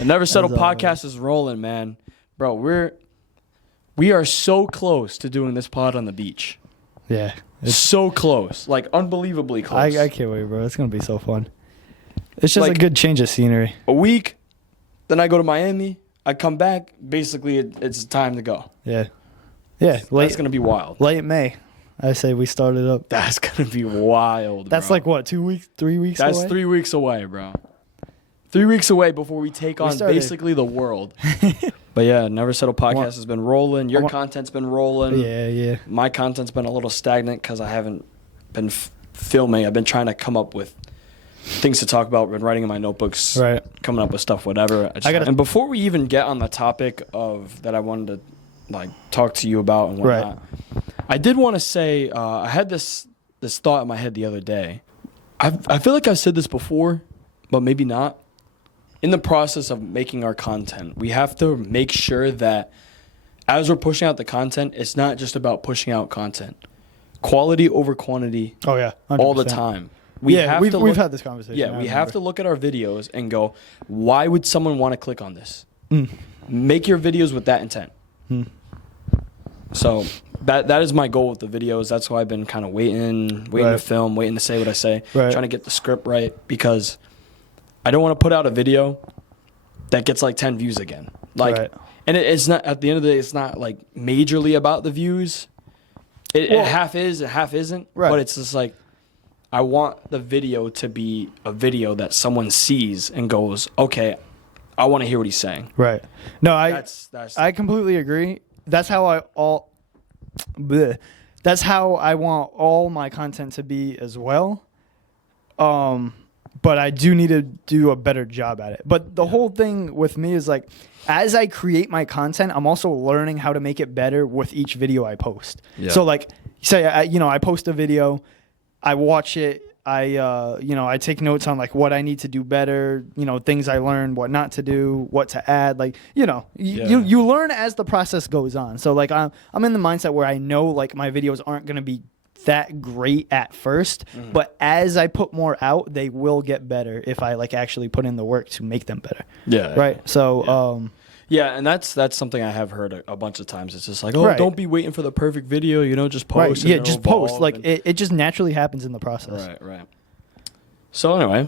The Never Settle podcast is rolling, man. Bro, we are so close to doing this pod on the beach. Yeah. It's so close. Like, unbelievably close. I can't wait, bro. It's going to be so fun. It's just like, a good change of scenery. A week, then I go to Miami. I come back. Basically, it's time to go. Yeah. Yeah. That's going to be wild. Late May. I say we started up. That's going to be wild, That's bro. like, what, 2 weeks, 3 weeks away? That's 3 weeks away, bro. 3 weeks away before we take on basically the world. But yeah, Never Settle podcast has been rolling. Your content's been rolling. Yeah. My content's been a little stagnant because I haven't been filming. I've been trying to come up with things to talk about. I've been writing in my notebooks, right, coming up with stuff, whatever. And before we even get on the topic of that I wanted to like talk to you about and whatnot, right, I did want to say I had this thought in my head the other day. I feel like I've said this before, but maybe not. In the process of making our content, we have to make sure that as we're pushing out the content, it's not just about pushing out content. Quality over quantity. Oh, yeah. 100%. All the time. We've had this conversation. Yeah, we have to look at our videos and go, why would someone want to click on this? Make your videos with that intent. So that is my goal with the videos. That's why I've been kind of waiting to film, waiting to say what I say, trying to get the script right, because I don't want to put out a video that gets like 10 views again. Like, and it's not, at the end of the day, it's not like majorly about the views. It half is, it half isn't. Right. But it's just like, I want the video to be a video that someone sees and goes, okay, I want to hear what he's saying. Right. No, I completely agree. That's how I want all my content to be as well. But I do need to do a better job at it. But the whole thing with me is like, as I create my content, I'm also learning how to make it better with each video I post. Yeah. So like, say, I post a video, I watch it, I take notes on like what I need to do better, things I learned, what not to do, what to add, like, you learn as the process goes on. So like, I'm in the mindset where I know like my videos aren't going to be that great at first, but as I put more out, they will get better if I like actually put in the work to make them better. Yeah. Right. So, and that's something I have heard a bunch of times. It's just like, don't be waiting for the perfect video, just post. Right. Yeah, just post. Like it just naturally happens in the process. Right. So anyway,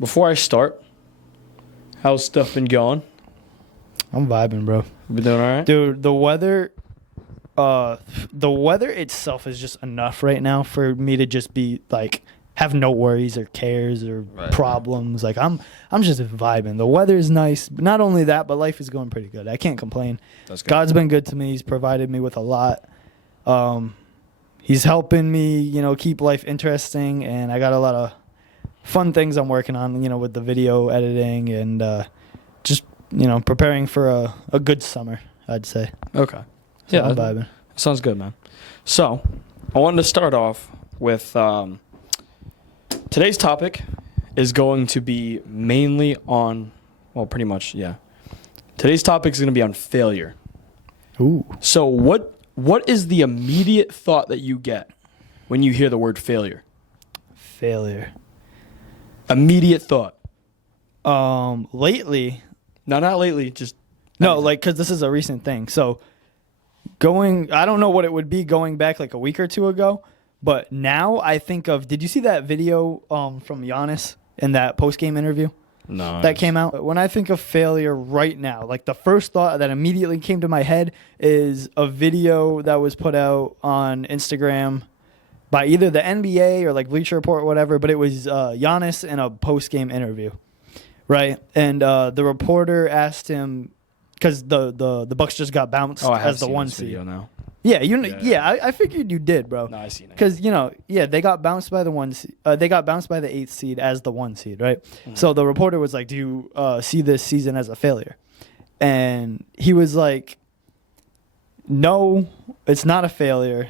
before I start, how's stuff been going? I'm vibing, bro. You been doing all right? Dude, the weather itself is just enough right now for me to just be like have no worries or cares or problems. Like I'm just vibing. The weather is nice. But not only that, but life is going pretty good. I can't complain. That's good. God's been good to me. He's provided me with a lot. He's helping me, keep life interesting, and I got a lot of fun things I'm working on, with the video editing and just preparing for a good summer, I'd say. Okay. So I'm vibing. Sounds good, man. So, I wanted to start off with today's topic is going to be mainly on, pretty much, yeah. Today's topic is going to be on failure. Ooh. So, what is the immediate thought that you get when you hear the word failure? Failure. Immediate thought. Lately. No, not lately. Just no, like because this is a recent thing. So. I don't know what it would be going back like a week or two ago, but now I think of, did you see that video from Giannis in that post-game interview? No. That came out? When I think of failure right now, like the first thought that immediately came to my head is a video that was put out on Instagram by either the NBA or like Bleacher Report or whatever, but it was Giannis in a post-game interview, right? And the reporter asked him, because the Bucks just got bounced as the 1 seed. Now. Yeah, I figured you did, bro. No, I seen it. Because they got bounced by the 1 seed. They got bounced by the 8th seed as the 1 seed, right? Mm-hmm. So the reporter was like, "Do you see this season as a failure?" And he was like, "No, it's not a failure."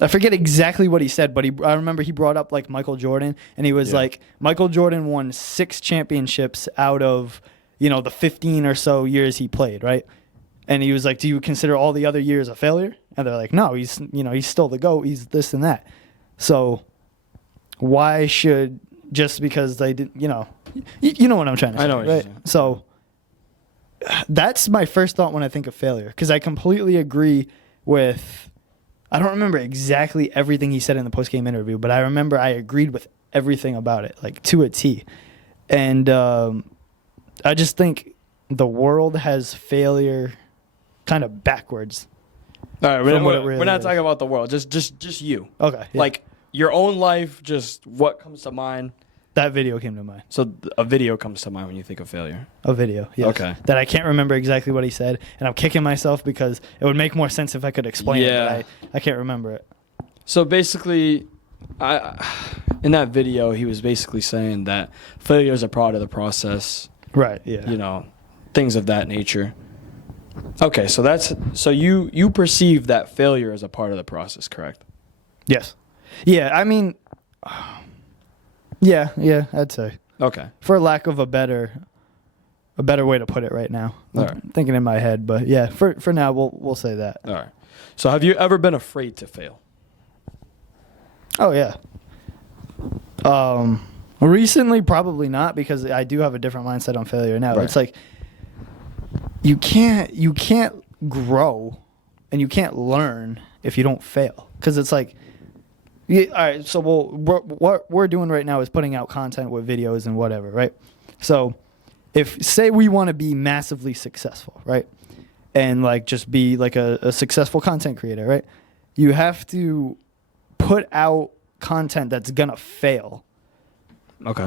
I forget exactly what he said, but I remember he brought up like Michael Jordan, and he was like, Michael Jordan won 6 championships out of the 15 or so years he played, right? And he was like, do you consider all the other years a failure? And they're like, no, he's still the GOAT. He's this and that. So why should just because they didn't, you know what I'm trying to say. I know what you're right? saying. So that's my first thought when I think of failure, because I completely agree with, I don't remember exactly everything he said in the post-game interview, but I remember I agreed with everything about it, like to a T. And I just think the world has failure kind of backwards. All right, we're not talking about the world. Just you. Okay. Yeah. Like your own life, just what comes to mind. That video came to mind. So a video comes to mind when you think of failure. A video, yes. Okay. That I can't remember exactly what he said, and I'm kicking myself because it would make more sense if I could explain it, but I can't remember it. So basically, in that video, he was basically saying that failure is a part of the process. Right, yeah. You know, things of that nature. Okay, so you perceive that failure as a part of the process, correct? Yes. Yeah, I mean, yeah, I'd say. Okay. For lack of a better way to put it right now. I'm thinking in my head, but yeah, for now we'll say that. All right. So have you ever been afraid to fail? Oh yeah. Recently probably not, because I do have a different mindset on failure now. Right. It's like you can't grow and you can't learn if you don't fail, because it's like, yeah, all right, so what we're doing right now is putting out content with videos and whatever, right? So if, say we want to be massively successful, right? And like just be like a successful content creator, right? You have to put out content that's going to fail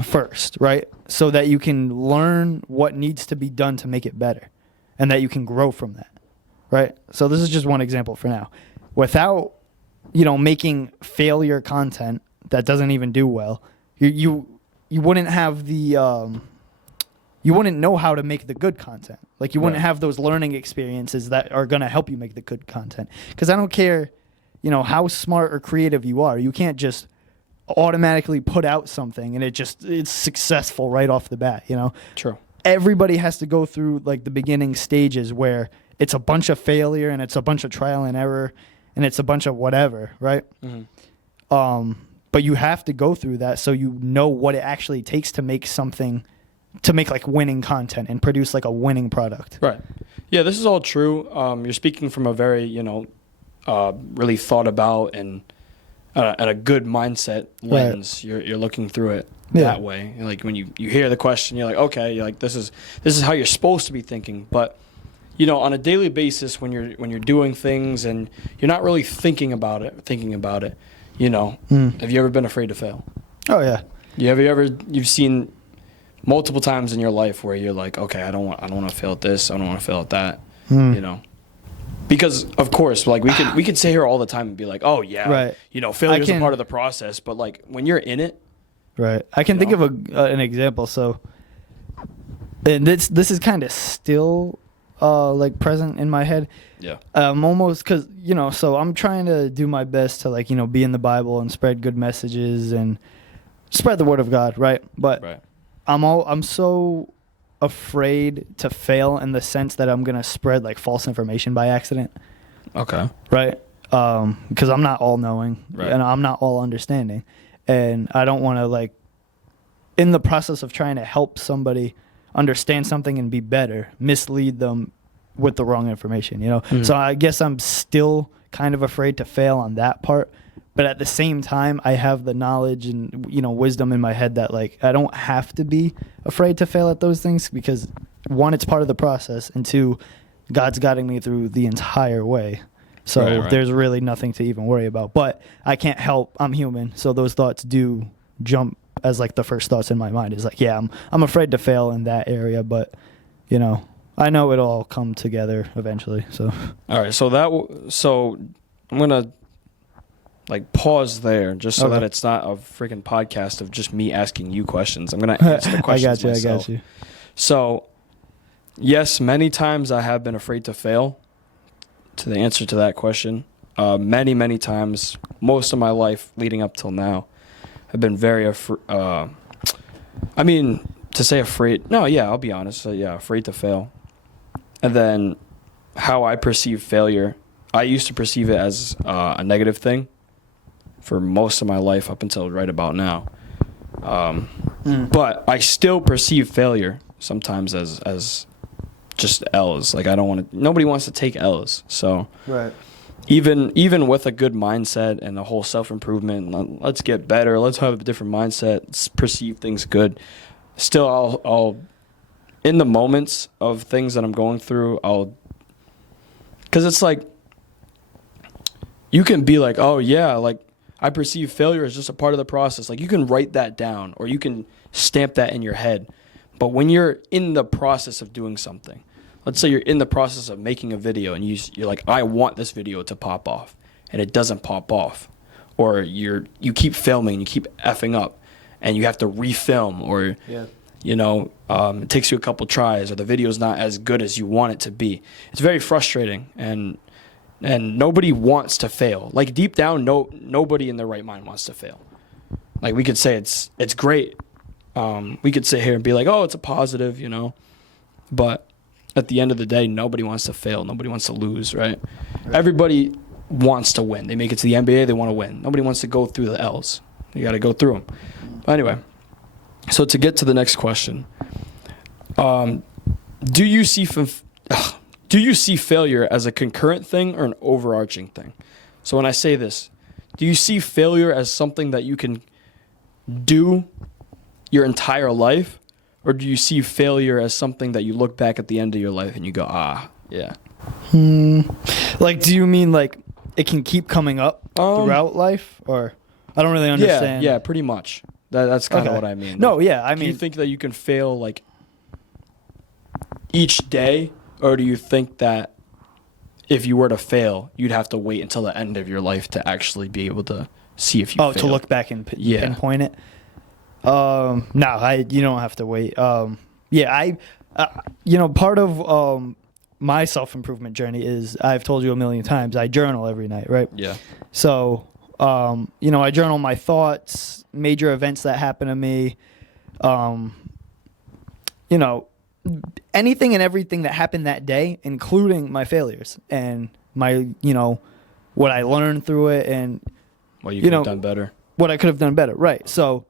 first, right? So that you can learn what needs to be done to make it better and that you can grow from that, right? So this is just one example for now. Without making failure content that doesn't even do well, you wouldn't have the you wouldn't know how to make the good content. Like you wouldn't have those learning experiences that are going to help you make the good content. Because I don't care, how smart or creative you are. You can't just automatically put out something and it's successful right off the bat. True. Everybody has to go through like the beginning stages where it's a bunch of failure and it's a bunch of trial and error. And it's a bunch of whatever, right? Mm-hmm. But you have to go through that so you know what it actually takes to make like winning content and produce like a winning product. Right. Yeah, this is all true. You're speaking from a very, really thought about and a good mindset lens. Right. You're looking through it that way. Like when you hear the question, you're like, okay, you're like, this is how you're supposed to be thinking, but on a daily basis, when you're doing things and you're not really thinking about it, have you ever been afraid to fail? Oh yeah. You've seen multiple times in your life where you're like, okay, I don't want to fail at this, I don't want to fail at that, because of course, like we could sit here all the time and be like, oh yeah, right. Failure is a part of the process, but like when you're in it, right? I can think of an example. So, and this is kind of still. Like present in my head. Yeah. Almost because, so I'm trying to do my best to like, be in the Bible and spread good messages and spread the word of God, right? But I'm so afraid to fail in the sense that I'm going to spread like false information by accident. Okay. Right? Because I'm not all knowing and I'm not all understanding. And I don't want to like, in the process of trying to help somebody understand something and be better, mislead them with the wrong information, So I guess I'm still kind of afraid to fail on that part, but at the same time I have the knowledge and wisdom in my head that like I don't have to be afraid to fail at those things, because one, it's part of the process, and two, God's guiding me through the entire way, so there's really nothing to even worry about. But I can't help, I'm human, so those thoughts do jump as like the first thoughts in my mind is like, yeah, I'm afraid to fail in that area, but I know it'll all come together eventually. So all right, so I'm gonna like pause there just so that it's not a freaking podcast of just me asking you questions. I'm gonna answer the questions myself. I got you. So yes, many times I have been afraid to fail. To the answer to that question, many times, most of my life leading up till now. I've been very afraid. To say afraid. No, yeah, I'll be honest. Afraid to fail. And then how I perceive failure, I used to perceive it as a negative thing for most of my life up until right about now. But I still perceive failure sometimes as just L's. Like, I don't want to. Nobody wants to take L's. So right. Even with a good mindset and the whole self-improvement, let's get better, let's have a different mindset, let's perceive things good. Still, I'll in the moments of things that I'm going through, because it's like, you can be like, oh yeah, like, I perceive failure as just a part of the process. Like, you can write that down or you can stamp that in your head. But when you're in the process of doing something, let's say you're in the process of making a video and you're like, I want this video to pop off, and it doesn't pop off. Or you keep filming and you keep effing up and you have to refilm, or it takes you a couple tries, or the video's not as good as you want it to be. It's very frustrating, and nobody wants to fail. Like, deep down, nobody in their right mind wants to fail. Like, we could say it's great. We could sit here and be like, oh, it's a positive, but at the end of the day, nobody wants to fail. Nobody wants to lose, right? Everybody wants to win. They make it to the NBA, they want to win. Nobody wants to go through the L's. You got to go through them. Anyway, so to get to the next question, do you see failure as a concurrent thing or an overarching thing? So when I say this, do you see failure as something that you can do your entire life, or do you see failure as something that you look back at the end of your life and you go, yeah? Like, do you mean like it can keep coming up throughout life, or I don't really understand. Yeah, pretty much. That's kind of what I mean. No, yeah, I mean, do you think that you can fail like each day, or do you think that if you were to fail, you'd have to wait until the end of your life to actually be able to see if you failed? To look back and pinpoint it? No, you don't have to wait. Part of my self-improvement journey is, I've told you a million times, I journal every night, right? Yeah. So, I journal my thoughts, major events that happen to me, anything and everything that happened that day, including my failures and my, what I learned through it, and what you could have done better. What I could have done better, right? So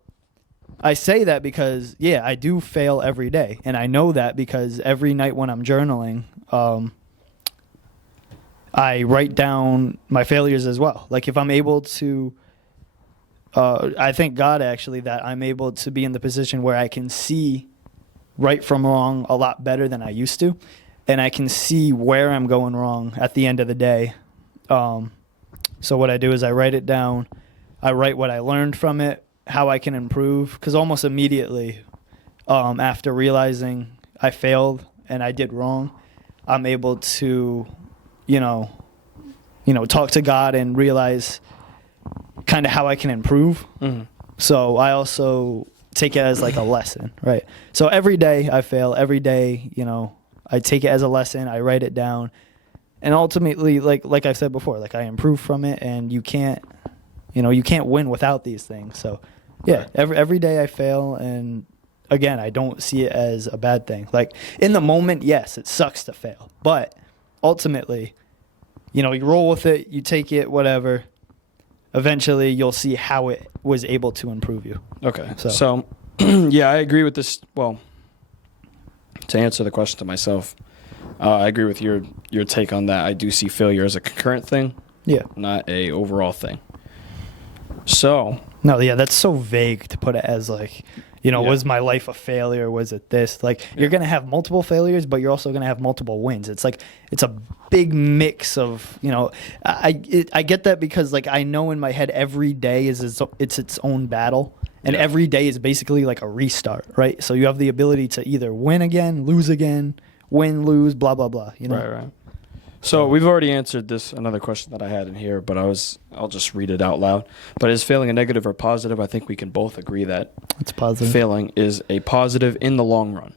I say that because, I do fail every day, and I know that because every night when I'm journaling, I write down my failures as well. Like, if I'm able to, I thank God actually that I'm able to be in the position where I can see right from wrong a lot better than I used to, and I can see where I'm going wrong at the end of the day. So what I do is I write it down. I write what I learned from it, how I can improve, because almost immediately after realizing I failed and I did wrong, I'm able to, talk to God and realize kind of how I can improve. Mm-hmm. So I also take it as like a lesson, right? So every day I fail, every day, I take it as a lesson, I write it down, and ultimately, like I said before, like, I improve from it, and you can't win without these things. So yeah, every day I fail, and again, I don't see it as a bad thing. Like, in the moment, yes, it sucks to fail, but ultimately, you roll with it, you take it, whatever. Eventually, you'll see how it was able to improve you. Okay. So yeah, I agree with this. Well, to answer the question to myself, I agree with your take on that. I do see failure as a concurrent thing. Yeah. Not a overall thing. So. No, yeah, that's so vague to put it as like, was my life a failure? Was it this? Like, you're going to have multiple failures, but you're also going to have multiple wins. It's like, it's a big mix of, I get that because, like, I know in my head every day it's its own battle, and every day is basically like a restart, right? So you have the ability to either win again, lose again, win, lose, blah, blah, blah, Right. So we've already answered another question that I had in here, but I'll just read it out loud. But is failing a negative or positive? I think we can both agree that it's positive. Failing is a positive in the long run,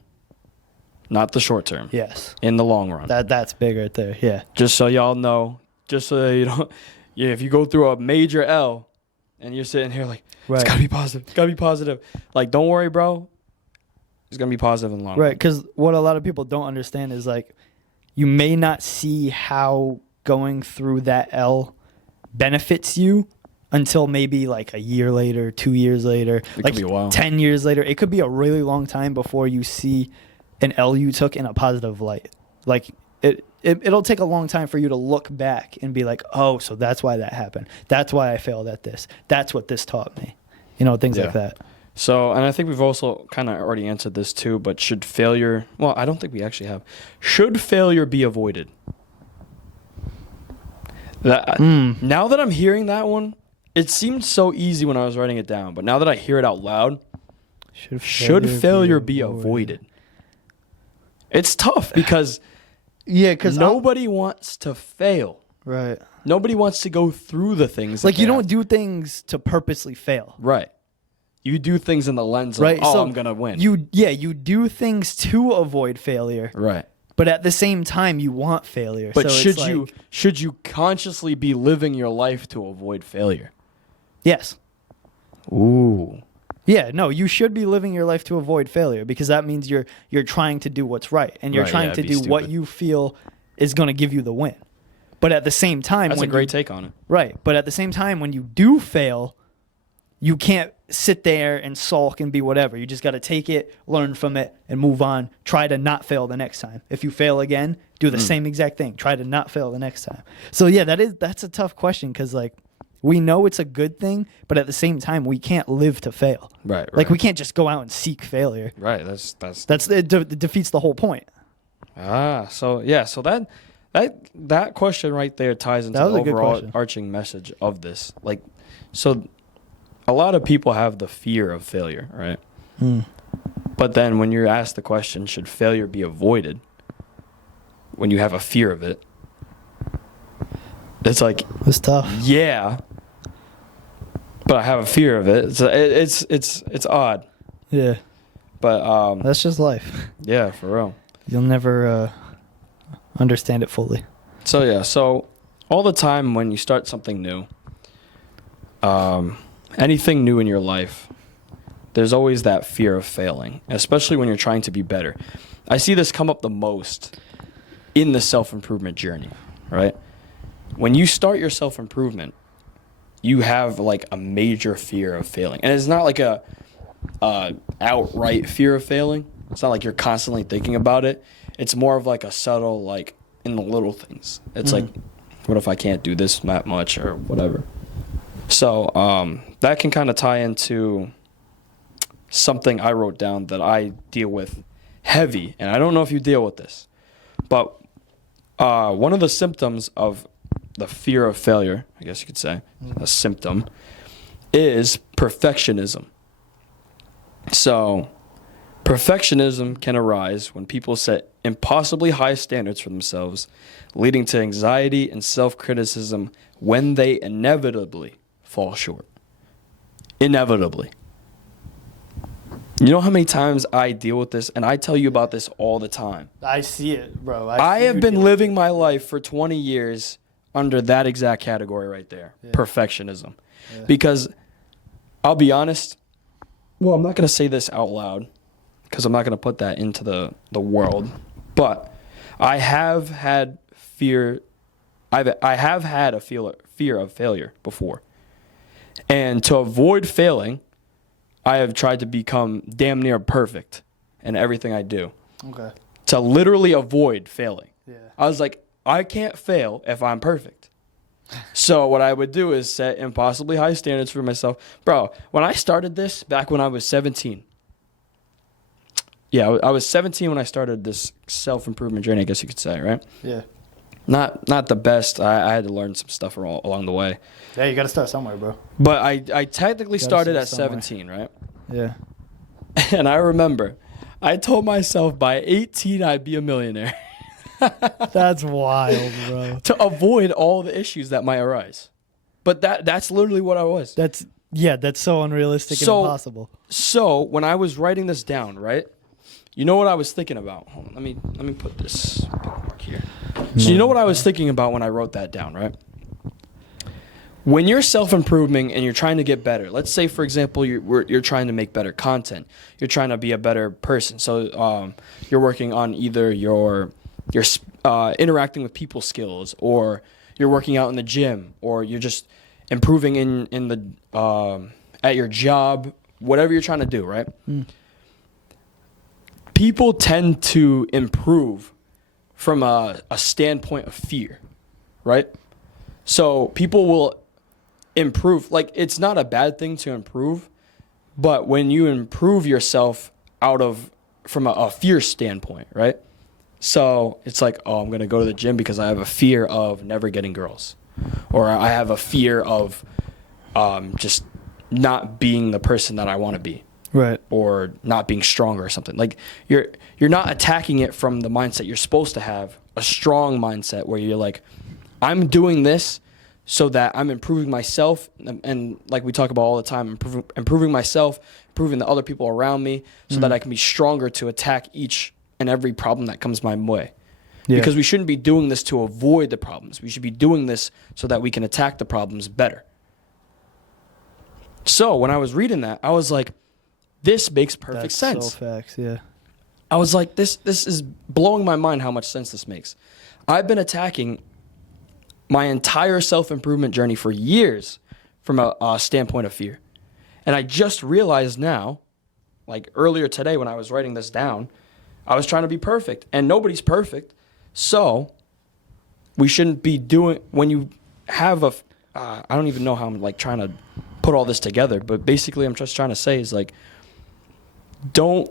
not the short term. Yes. In the long run. That's big right there. Yeah. Just so y'all know, just so you don't, if you go through a major L and you're sitting here like, it's gotta be positive. It's gotta be positive. Like, don't worry, bro. It's gonna be positive in the long run. Right. Because what a lot of people don't understand is, like, you may not see how going through that L benefits you until maybe like a year later, 2 years later, It like could be a while. 10 years later. It could be a really long time before you see an L you took in a positive light. Like it'll take a long time for you to look back and be like, oh, so that's why that happened. That's why I failed at this. That's what this taught me. You know, things like that. So, and I think we've also kind of already answered this too, but should failure, well, I don't think we actually have. Should failure be avoided? Now that I'm hearing that one, it seemed so easy when I was writing it down, but now that I hear it out loud, should failure be avoided? It's tough because nobody wants to fail. Right. Nobody wants to go through the things. Like you don't do things to purposely fail. Right. You do things in the lens of, so I'm going to win. You do things to avoid failure. Right. But at the same time, you want failure. But so should you consciously be living your life to avoid failure? Yes. Ooh. Yeah, no, you should be living your life to avoid failure because that means you're trying to do what's right and you're trying to do what you feel is going to give you the win. But at the same time, that's a great take on it. Right. But at the same time, when you do fail, you can't sit there and sulk and be whatever. You just got to take it, learn from it, and move on. Try to not fail the next time. If you fail again, do the same exact thing. Try to not fail the next time. So yeah, that's a tough question because like we know it's a good thing, but at the same time, we can't live to fail. Right. Like we can't just go out and seek failure. Right. It defeats the whole point. So that question right there ties into the overall arching message of this. Like, so a lot of people have the fear of failure, right? But then when you're asked the question, should failure be avoided? When you have a fear of it, it's like, it's tough. Yeah, but I have a fear of it. It's odd. Yeah. But that's just life. Yeah, for real. You'll never understand it fully. So all the time when you start something new, anything new in your life, there's always that fear of failing, especially when you're trying to be better. I see this come up the most in the self-improvement journey, right? When you start your self-improvement, you have like a major fear of failing. And it's not like a outright fear of failing. It's not like you're constantly thinking about it. It's more of like a subtle, like in the little things. It's like, what if I can't do this that much or whatever? So that can kind of tie into something I wrote down that I deal with heavy. And I don't know if you deal with this. But one of the symptoms of the fear of failure, I guess you could say, a symptom, is perfectionism. So perfectionism can arise when people set impossibly high standards for themselves, leading to anxiety and self-criticism when they inevitably fall short. Inevitably. You know how many times I deal with this, and I tell you about this all the time. I see it, bro. I have been living my life for 20 years under that exact category right there, perfectionism. Yeah. Because I'll be honest, well, I'm not going to say this out loud because I'm not going to put that into the world, but I have had fear. I have had a fear of failure before. And to avoid failing, I have tried to become damn near perfect in everything I do. Okay. To literally avoid failing. Yeah. I was like, I can't fail if I'm perfect. So what I would do is set impossibly high standards for myself. Bro, when I started this back when I was 17. Yeah, I was 17 when I started this self-improvement journey, I guess you could say, right? Yeah. Not the best. I had to learn some stuff along the way. Yeah, you got to start somewhere, bro. But I technically started at 17, right? Yeah. And I remember I told myself by 18 I'd be a millionaire. That's wild, bro. To avoid all the issues that might arise. But that's literally what I was. That's so unrealistic and impossible. So when I was writing this down, right? You know what I was thinking about? Hold on, let me put this bookmark here. So you know what I was thinking about when I wrote that down, right? When you're self-improving and you're trying to get better, let's say, for example, you're trying to make better content. You're trying to be a better person. So you're working on either your interacting with people skills, or you're working out in the gym, or you're just improving in the at your job, whatever you're trying to do, right? People tend to improve from a standpoint of fear, right? So people will improve. Like, it's not a bad thing to improve, but when you improve yourself from a fear standpoint, right? So it's like, oh, I'm going to go to the gym because I have a fear of never getting girls, or I have a fear of just not being the person that I want to be, right? Or not being stronger or something. Like, you're not attacking it from the mindset you're supposed to have, a strong mindset where you're like, I'm doing this so that I'm improving myself, and like we talk about all the time, improving myself, improving the other people around me, so that I can be stronger to attack each and every problem that comes my way. Yeah. Because we shouldn't be doing this to avoid the problems. We should be doing this so that we can attack the problems better. So when I was reading that, I was like, this makes perfect sense. So facts, yeah. I was like, this is blowing my mind how much sense this makes. I've been attacking my entire self-improvement journey for years from a standpoint of fear. And I just realized now, like earlier today when I was writing this down, I was trying to be perfect. And nobody's perfect. So we shouldn't be doing, when you have I don't even know how I'm like trying to put all this together, but basically I'm just trying to say is like, don't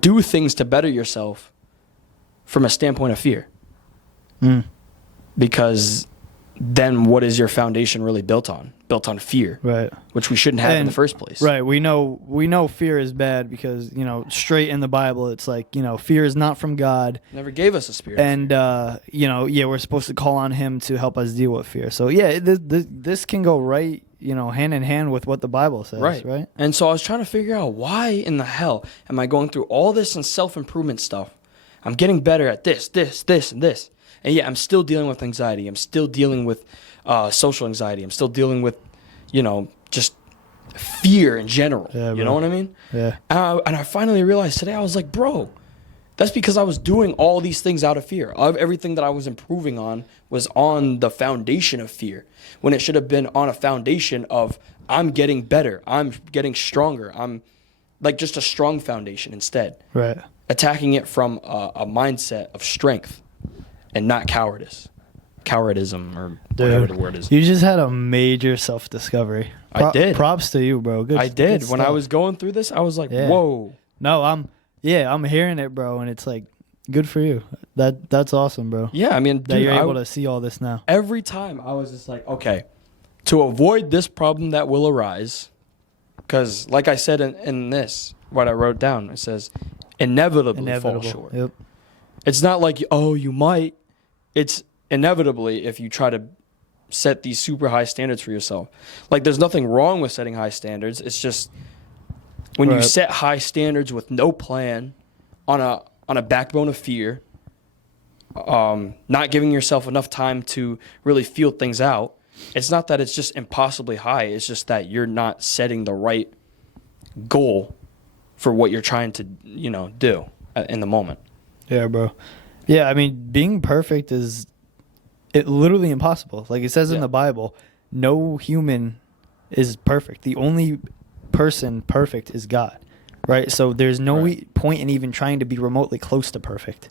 do things to better yourself from a standpoint of fear. Because then what is your foundation really built on? Built on fear, right? Which we shouldn't have in the first place, right? We know fear is bad because straight in the Bible it's like fear is not from God. Never gave us a spirit, and we're supposed to call on Him to help us deal with fear. So yeah, this can go right, hand in hand with what the Bible says, right? And so I was trying to figure out why in the hell am I going through all this and self-improvement stuff? I'm getting better at this, and this. And yeah, I'm still dealing with anxiety. I'm still dealing with social anxiety. I'm still dealing with, just fear in general. Yeah, you know what I mean? Yeah. And I finally realized today, I was like, bro, that's because I was doing all these things out of fear. Everything that I was improving on was on the foundation of fear, when it should have been on a foundation of I'm getting better. I'm getting stronger. I'm like just a strong foundation instead. Right. Attacking it from a mindset of strength. And not cowardism, or whatever the word is. You just had a major self-discovery. I did. Props to you, bro. I did. When I was going through this, I was like, whoa. No, I'm hearing it, bro, and it's like, good for you. That's awesome, bro. Yeah, I mean, that you're able to see all this now. Every time I was just like, okay, to avoid this problem that will arise, because like I said in this, what I wrote down, it says, inevitably fall short. Yep. It's not like, oh, you might. It's inevitably if you try to set these super high standards for yourself. Like, there's nothing wrong with setting high standards. It's just when you set high standards with no plan, on a backbone of fear, not giving yourself enough time to really feel things out. It's not that it's just impossibly high. It's just that you're not setting the right goal for what you're trying to, do in the moment. Yeah, bro. Yeah, I mean, being perfect is literally impossible. Like it says in the Bible, no human is perfect. The only person perfect is God, right? So there's no point in even trying to be remotely close to perfect.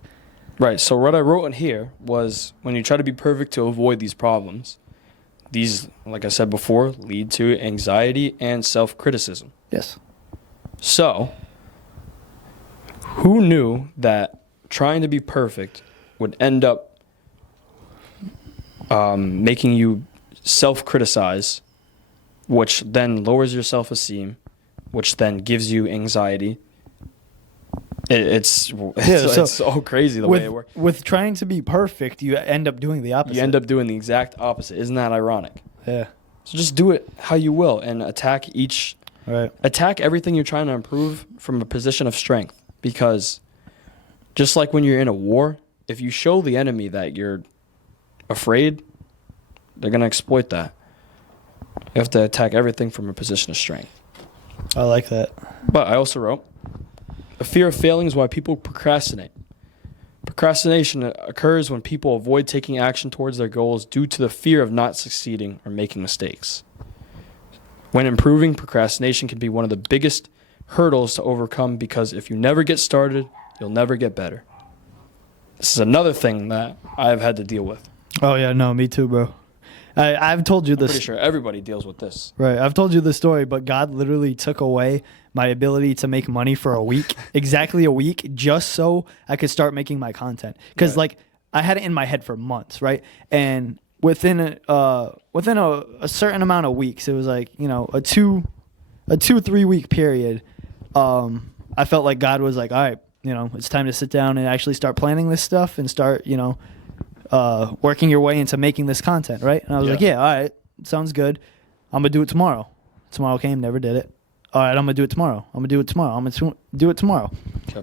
Right. So what I wrote in here was, when you try to be perfect to avoid these problems, these, like I said before, lead to anxiety and self-criticism. Yes. So who knew that trying to be perfect would end up making you self-criticize, which then lowers your self-esteem, which then gives you anxiety. It's so crazy the way it works. With trying to be perfect, you end up doing the opposite. You end up doing the exact opposite. Isn't that ironic? Yeah. So just do it how you will and attack everything you're trying to improve from a position of strength, because just like when you're in a war, if you show the enemy that you're afraid, they're going to exploit that. You have to attack everything from a position of strength. I like that. But I also wrote, a fear of failing is why people procrastinate. Procrastination occurs when people avoid taking action towards their goals due to the fear of not succeeding or making mistakes. When improving, procrastination can be one of the biggest hurdles to overcome because if you never get started, you'll never get better. This is another thing that I've had to deal with. Oh, yeah, no, me too, bro. I've told you this. I'm pretty sure everybody deals with this. Right. I've told you this story, but God literally took away my ability to make money for a week, exactly a week, just so I could start making my content. Because, like, I had it in my head for months, right? And within a certain amount of weeks, it was like, you know, a 2-3 week period, I felt like God was like, all right, you know, it's time to sit down and actually start planning this stuff and start, you know, working your way into making this content, right? And I was like, yeah, all right, sounds good. I'm going to do it tomorrow. Tomorrow came, never did it. All right, I'm going to do it tomorrow. I'm going to do it tomorrow. I'm going to do it tomorrow.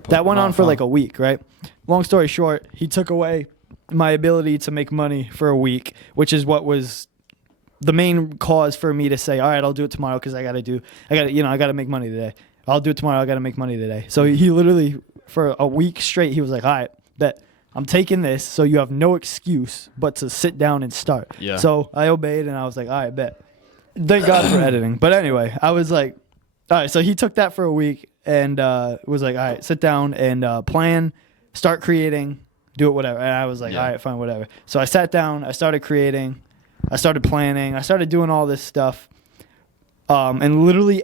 That went on for like a week, right? Long story short, he took away my ability to make money for a week, which is what was the main cause for me to say, all right, I'll do it tomorrow because I got to make money today. I'll do it tomorrow. I got to make money today. So he literally, for a week straight, he was like, all right, bet. I'm taking this, so you have no excuse but to sit down and start. Yeah. So I obeyed, and I was like, all right, bet. Thank God for editing. But anyway, I was like, all right, so he took that for a week and was like, all right, sit down and plan, start creating, do it, whatever. And I was like, all right, fine, whatever. So I sat down, I started creating, I started planning, I started doing all this stuff. And literally,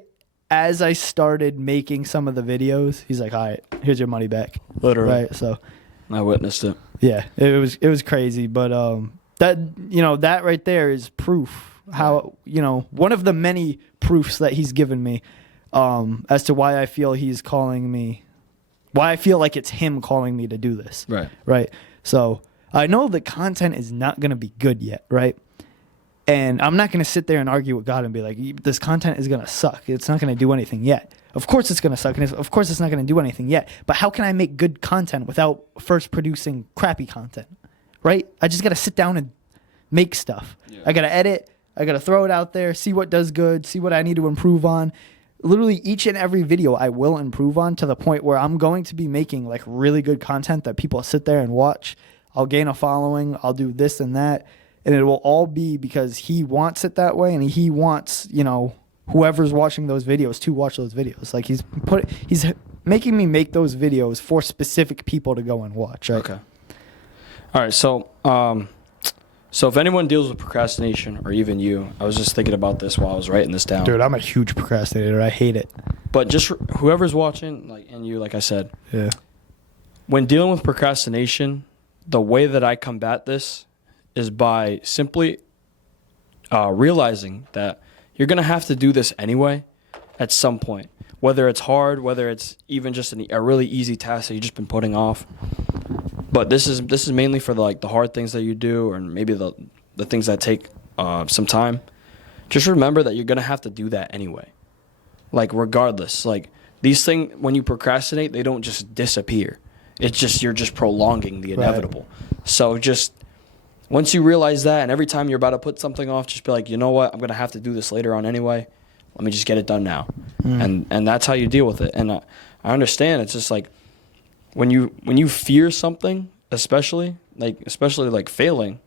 as I started making some of the videos, he's like, all right, here's your money back. Literally. Right, so I witnessed it. Yeah, it was crazy, but that right there is proof how, you know, one of the many proofs that he's given me as to why I feel he's calling me, why I feel like it's him calling me to do this. Right. So I know the content is not going to be good yet, right? And I'm not going to sit there and argue with God and be like, this content is going to suck. It's not going to do anything yet. Of course it's going to suck, and of course it's not going to do anything yet. But how can I make good content without first producing crappy content, right? I just got to sit down and make stuff. Yeah. I got to edit. I got to throw it out there, see what does good, see what I need to improve on. Literally each and every video I will improve on to the point where I'm going to be making like really good content that people sit there and watch. I'll gain a following. I'll do this and that. And it will all be because he wants it that way, and he wants, you know, whoever's watching those videos to watch those videos. Like he's making me make those videos for specific people to go and watch. Right? Okay. All right. So if anyone deals with procrastination, or even you, I was just thinking about this while I was writing this down. Dude, I'm a huge procrastinator. I hate it. But just whoever's watching, like, and you, like I said, yeah. When dealing with procrastination, the way that I combat this is by simply realizing that you're going to have to do this anyway at some point. Whether it's hard, whether it's even just a really easy task that you've just been putting off. But this is mainly for the hard things that you do, or maybe the things that take some time. Just remember that you're going to have to do that anyway. Like, regardless. Like, these things, when you procrastinate, they don't just disappear. It's just, you're just prolonging the inevitable. Right. So just, once you realize that, and every time you're about to put something off, just be like, you know what? I'm going to have to do this later on anyway. Let me just get it done now. And that's how you deal with it. And I understand. It's just like, when you fear something, especially like failing,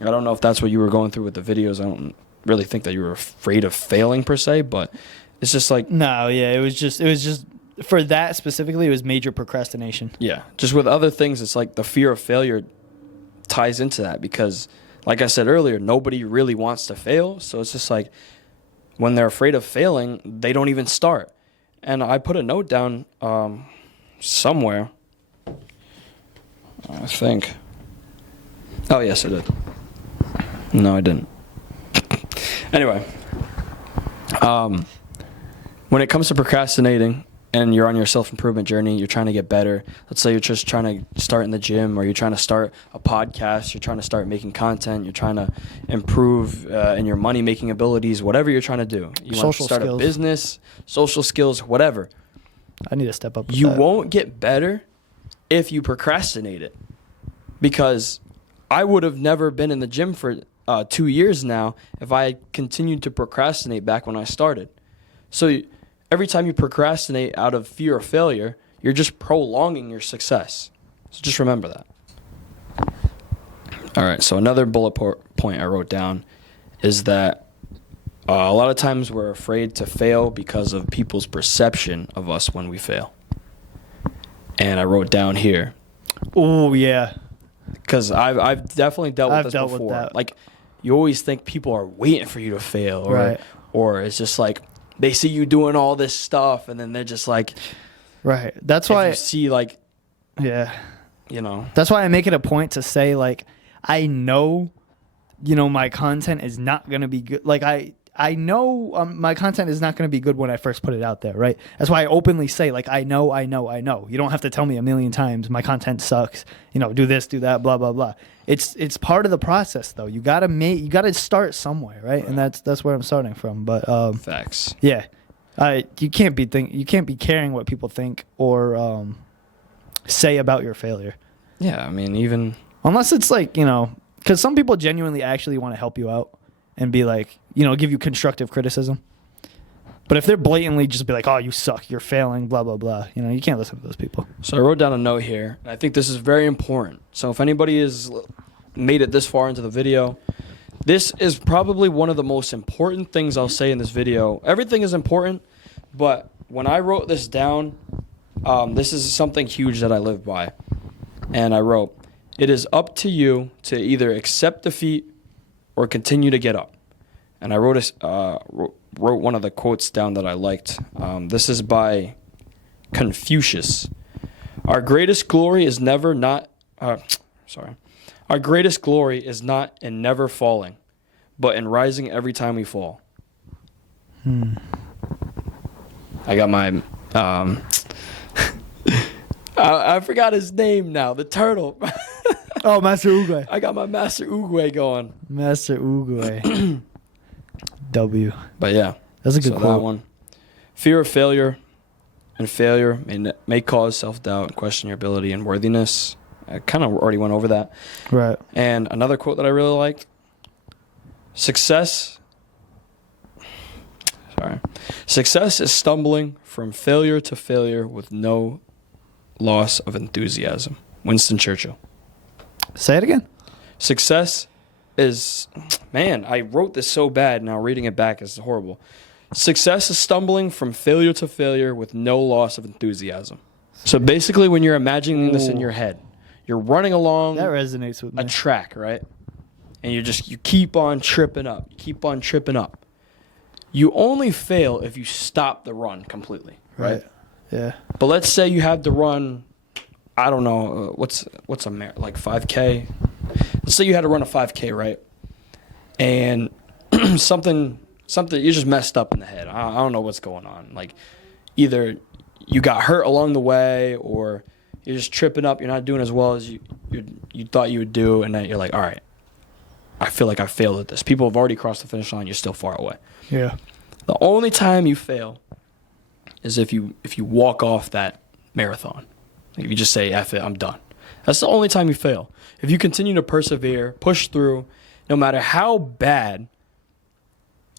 I don't know if that's what you were going through with the videos. I don't really think that you were afraid of failing per se, but it's just like, no, yeah, it was just for that specifically, it was major procrastination. Yeah, just with other things, it's like the fear of failure ties into that, because like I said earlier, nobody really wants to fail. So it's just like, when they're afraid of failing, they don't even start. And I put a note down somewhere, I think. Oh, yes, I did. No, I didn't. Anyway, when it comes to procrastinating and you're on your self-improvement journey, you're trying to get better. Let's say you're just trying to start in the gym, or you're trying to start a podcast, you're trying to start making content, you're trying to improve in your money-making abilities, whatever you're trying to do. You want to start a business, social skills, whatever. I need to step up with You that. won't get better if you procrastinate it. Because I would have never been in the gym for 2 years now if I had continued to procrastinate back when I started. So every time you procrastinate out of fear of failure, you're just prolonging your success. So just remember that. All right, so another bullet point I wrote down is that a lot of times we're afraid to fail because of people's perception of us when we fail. And I wrote down here. Oh, yeah. Because I've definitely dealt with this before. With that. Like, you always think people are waiting for you to fail. Or it's just like they see you doing all this stuff and then they're just like. Right. That's why. You see, like. Yeah. You know. That's why I make it a point to say, like, I know, you know, my content is not going to be good. Like, I know my content is not going to be good when I first put it out there, right? That's why I openly say, like, I know. You don't have to tell me a million times my content sucks. You know, do this, do that, blah, blah, blah. It's part of the process, though. You gotta start somewhere, right? And that's where I'm starting from. But facts. Yeah, you can't be caring what people think or say about your failure. Yeah, I mean, even unless it's like, you know, because some people genuinely actually want to help you out and be like, you know, give you constructive criticism. But if they're blatantly just be like, oh, you suck, you're failing, blah, blah, blah, you know, you can't listen to those people. So I wrote down a note here, and I think this is very important. So if anybody has made it this far into the video, this is probably one of the most important things I'll say in this video. Everything is important, but when I wrote this down, this is something huge that I live by. And I wrote, it is up to you to either accept defeat or continue to get up. And I wrote one of the quotes down that I liked. This is by Confucius. Our greatest glory is Our greatest glory is not in never falling, but in rising every time we fall. I got my I forgot his name now. The turtle. Oh, Master Oogway. I got my Master Oogway going. Master Oogway. W. But yeah, that's a good quote. That one. Fear of failure, and failure may cause self-doubt and question your ability and worthiness. I kind of already went over that. Right. And another quote that I really liked: Success is stumbling from failure to failure with no loss of enthusiasm. Winston Churchill. Say it again. Success is, man, I wrote this so bad. Now reading it back is horrible. Success is stumbling from failure to failure with no loss of enthusiasm. So basically, when you're imagining this in your head, you're running along that resonates with me. A track, right? And you keep on tripping up. You keep on tripping up. You only fail if you stop the run completely, right? Yeah. But let's say you have to run, I don't know, what's a like 5K? Let's say you had to run a 5K, right? And something you just messed up in the head. I don't know what's going on. Like either you got hurt along the way, or you're just tripping up. You're not doing as well as you thought you would do, and then you're like, all right, I feel like I failed at this. People have already crossed the finish line. You're still far away. Yeah. The only time you fail is if you walk off that marathon. If you just say, F it, I'm done. That's the only time you fail. If you continue to persevere, push through, no matter how bad,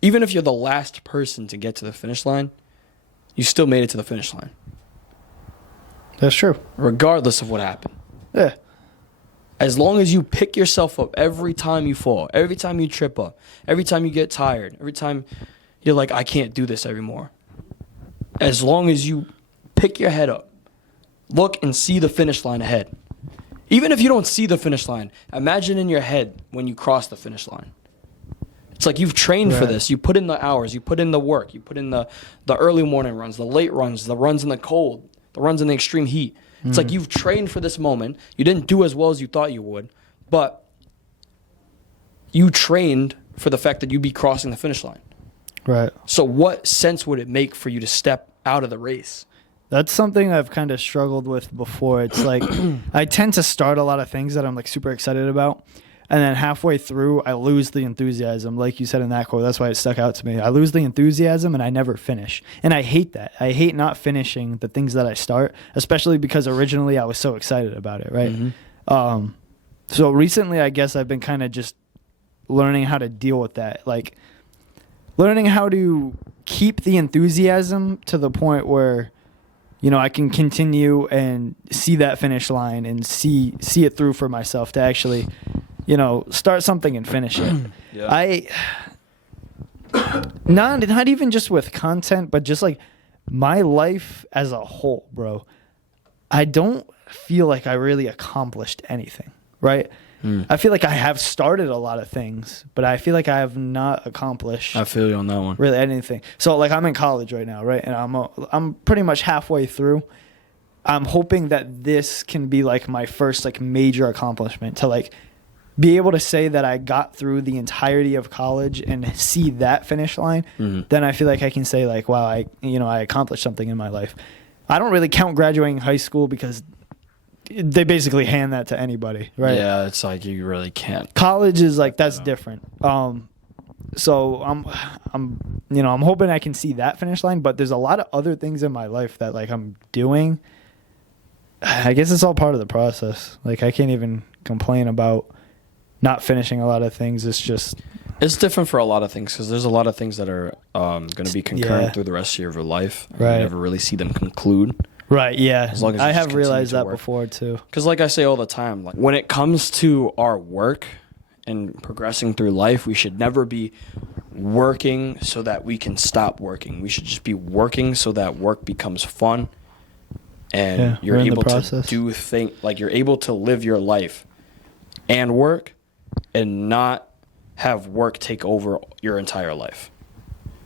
even if you're the last person to get to the finish line, you still made it to the finish line. That's true. Regardless of what happened. Yeah. As long as you pick yourself up every time you fall, every time you trip up, every time you get tired, every time you're like, I can't do this anymore. As long as you pick your head up, look and see the finish line ahead. Even if you don't see the finish line, imagine in your head when you cross the finish line. It's like you've trained for this. You put in the hours. You put in the work. You put in the early morning runs, the late runs, the runs in the cold, the runs in the extreme heat. It's like you've trained for this moment. You didn't do as well as you thought you would, but you trained for the fact that you'd be crossing the finish line. Right. So what sense would it make for you to step out of the race? That's something I've kind of struggled with before. It's like I tend to start a lot of things that I'm like super excited about, and then halfway through I lose the enthusiasm. Like you said in that quote, that's why it stuck out to me. I lose the enthusiasm and I never finish. And I hate that. I hate not finishing the things that I start, especially because originally I was so excited about it, right? Mm-hmm. So recently I guess I've been kind of just learning how to deal with that. Like learning how to keep the enthusiasm to the point where I can continue and see that finish line and see it through for myself to actually, start something and finish it. Yeah. Not even just with content, but just like my life as a whole, bro. I don't feel like I really accomplished anything, right? I feel like I have started a lot of things, but I feel like I have not accomplished. I feel you on that one. Really anything. So like I'm in college right now, right? And I'm pretty much halfway through. I'm hoping that this can be like my first like major accomplishment to like be able to say that I got through the entirety of college and see that finish line. Then I feel like I can say like, wow, I accomplished something in my life. I don't really count graduating high school because they basically hand that to anybody, right? Yeah, it's like you really can't. College is like that's different. So I'm hoping I can see that finish line, but there's a lot of other things in my life that like I'm doing. I guess it's all part of the process. Like I can't even complain about not finishing a lot of things. It's different for a lot of things because there's a lot of things that are going to be concurrent through the rest of your life. Right. You never really see them conclude. Right, yeah. As long as I have realized that before too. Because like I say all the time, like when it comes to our work and progressing through life, we should never be working so that we can stop working. We should just be working so that work becomes fun and you're able to do things, like you're able to live your life and work and not have work take over your entire life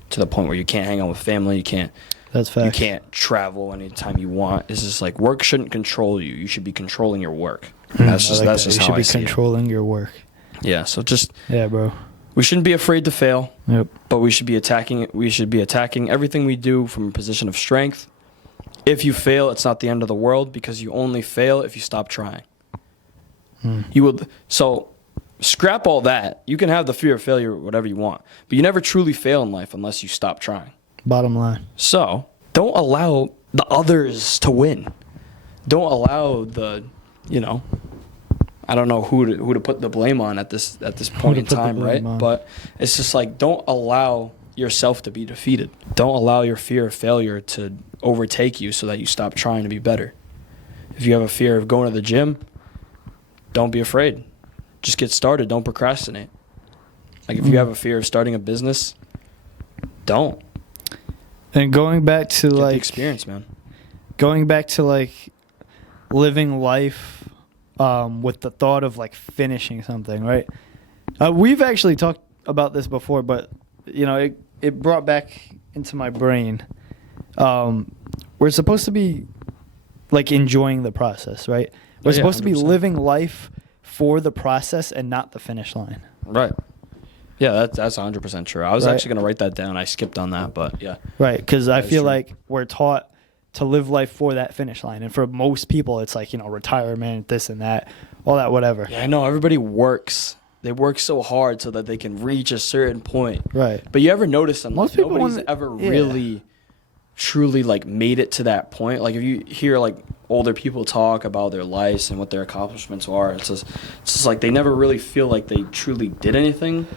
to the point where you can't hang out with family, That's facts. You can't travel anytime you want. It's just like work shouldn't control you. You should be controlling your work. That's just how I see it. You should be controlling your work. Yeah, so bro. We shouldn't be afraid to fail. Yep. But we should be attacking everything we do from a position of strength. If you fail, it's not the end of the world because you only fail if you stop trying. So scrap all that. You can have the fear of failure, whatever you want, but you never truly fail in life unless you stop trying. Bottom line. So don't allow the others to win. Don't allow I don't know who to put the blame on at this point in time, right? But it's just like don't allow yourself to be defeated. Don't allow your fear of failure to overtake you so that you stop trying to be better. If you have a fear of going to the gym, don't be afraid. Just get started. Don't procrastinate. Like if you have a fear of starting a business, don't. And going back to Get the experience, man. Going back to like living life with the thought of like finishing something, right? We've actually talked about this before, but it brought back into my brain. We're supposed to be like enjoying the process, right? We're supposed to be living life for the process and not the finish line. Right. Yeah, that's 100% true. I was actually going to write that down. I skipped on that, but yeah. Right, because I feel like we're taught to live life for that finish line. And for most people, it's like, retirement, this and that, all that, whatever. Yeah, I know. Everybody works. They work so hard so that they can reach a certain point. Right. But you ever notice them? Most people nobody's ever really, truly, like, made it to that point. Like, if you hear, like, older people talk about their lives and what their accomplishments are, it's just like they never really feel like they truly did anything.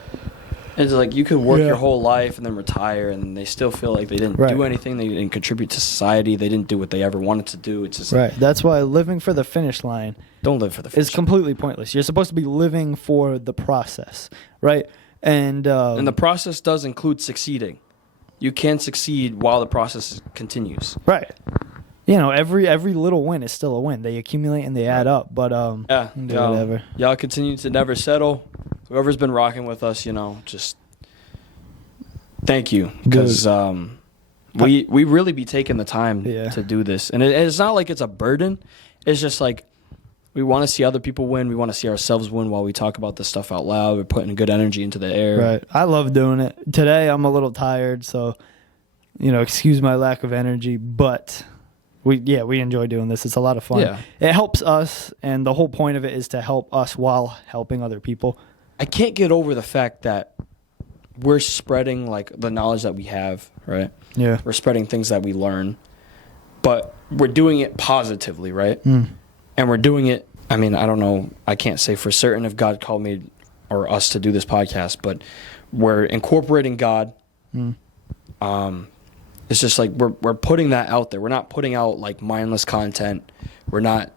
It's like you could work your whole life and then retire, and they still feel like they didn't do anything. They didn't contribute to society. They didn't do what they ever wanted to do. It's just That's why living for the finish line. Don't live for the finish line. It's completely pointless. You're supposed to be living for the process, right? And the process does include succeeding. You can succeed while the process continues. Right. Every little win is still a win. They accumulate and they add up. But whatever. Y'all continue to never settle. Whoever's been rocking with us, just thank you, because we really be taking the time to do this, and it's not like it's a burden. It's just like we want to see other people win. We want to see ourselves win while we talk about this stuff out loud. We're putting good energy into the air. Right. I love doing it. Today I'm a little tired, so excuse my lack of energy, but we enjoy doing this. It's a lot of fun. Yeah. It helps us, and the whole point of it is to help us while helping other people. I can't get over the fact that we're spreading like the knowledge that we have, right? Yeah. We're spreading things that we learn, but we're doing it positively, right? And we're doing it, I mean, I don't know, I can't say for certain if God called me or us to do this podcast, but we're incorporating God. it's just like we're putting that out there. We're not putting out like mindless content. We're not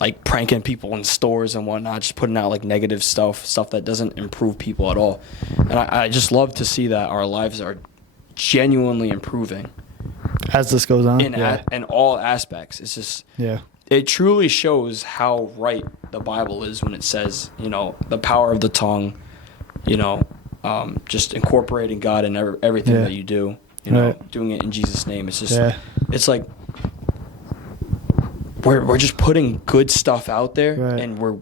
like pranking people in stores and whatnot, just putting out like negative stuff that doesn't improve people at all. And I just love to see that our lives are genuinely improving as this goes on in all aspects. It's just it truly shows how right the Bible is when it says, you know, the power of the tongue, you know, just incorporating God in everything that you do, you know, doing it in Jesus' name. It's just it's like we're just putting good stuff out there and we're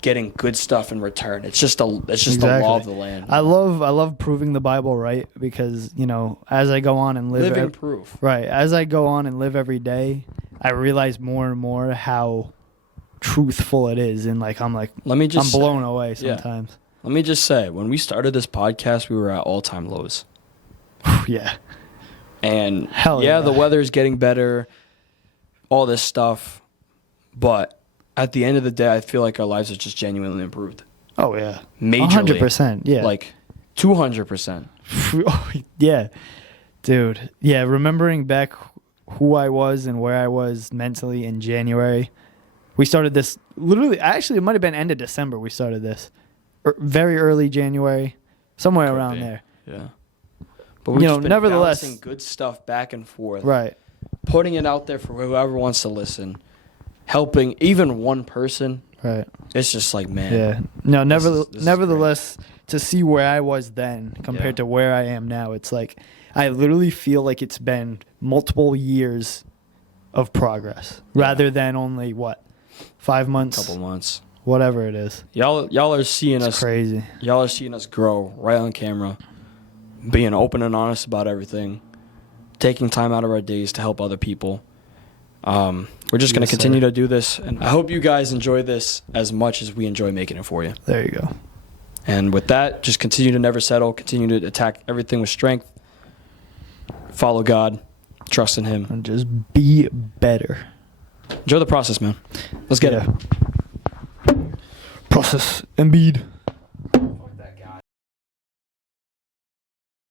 getting good stuff in return. It's just the law of the land. I love proving the Bible right, because, you know, as I go on and live proof. Right. As I go on and live every day, I realize more and more how truthful it is, and like I'm blown away sometimes. Let me just say, when we started this podcast, we were at all-time lows. Yeah. And the weather's getting better, all this stuff, but at the end of the day, I feel like our lives are just genuinely improved. Oh yeah, majorly, 100%. Yeah, like 200%. Yeah, dude. Yeah, remembering back who I was and where I was mentally in January, we started this literally. Actually, it might have been end of December. We started this, very early January, somewhere around there. Yeah, but we've just been nevertheless, bouncing good stuff back and forth. Right. Putting it out there for whoever wants to listen, helping even one person. Right. It's just like, man. Yeah. No, nevertheless, to see where I was then compared to where I am now, it's like I literally feel like it's been multiple years of progress rather than only 5 months, couple months, whatever it is. Y'all are seeing us crazy. Y'all are seeing us grow right on camera, being open and honest about everything. Taking time out of our days to help other people. We're just going to continue to do this, and I hope you guys enjoy this as much as we enjoy making it for you. There you go. And with that, just continue to never settle, continue to attack everything with strength, follow God, trust in Him. And just be better. Enjoy the process, man. Let's get it. Process. Embiid.